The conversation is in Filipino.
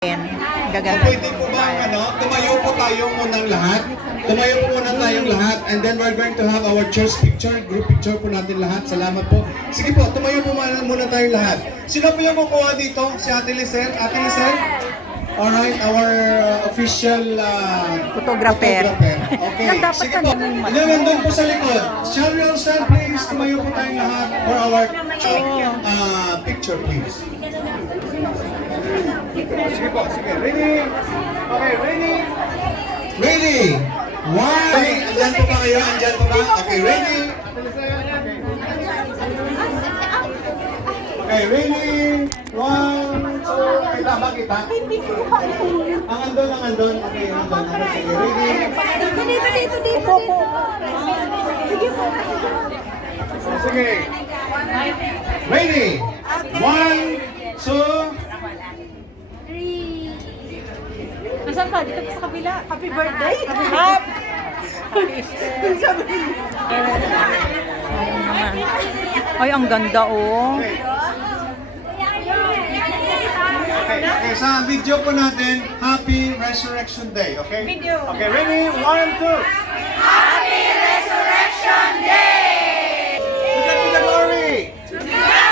Gaganda. Pwede po ba tumayo po tayo munang lahat? Tumayo po muna tayong lahat and then we're going to have our church picture, group picture po natin lahat. Salamat po. Sige po, tumayo po muna tayong lahat. Sino po yung kukuha dito? Si Ate Lisel? Ate Lisel? Alright, our official Photographer. Okay, sige po. Ilan nandun po sa likod? Shall we all stand please? Tumayo po tayong lahat for our picture please. Sige po, sige. Ready? Okay, ready? Ready? One. Andyan po ba kayo? Andyan po ba? Okay, ready? Okay, ready? One, two. Kita ba kita? Ang andon. Okay, andon. Sige, ready? Dito. Sige. Ready? One, two. Nasaan ka? Dito pa sa kabila. Happy birthday! Ay, ang ganda oh. Okay, sa video po natin, Happy Resurrection Day, okay? Okay, ready? One, two. Happy Resurrection Day!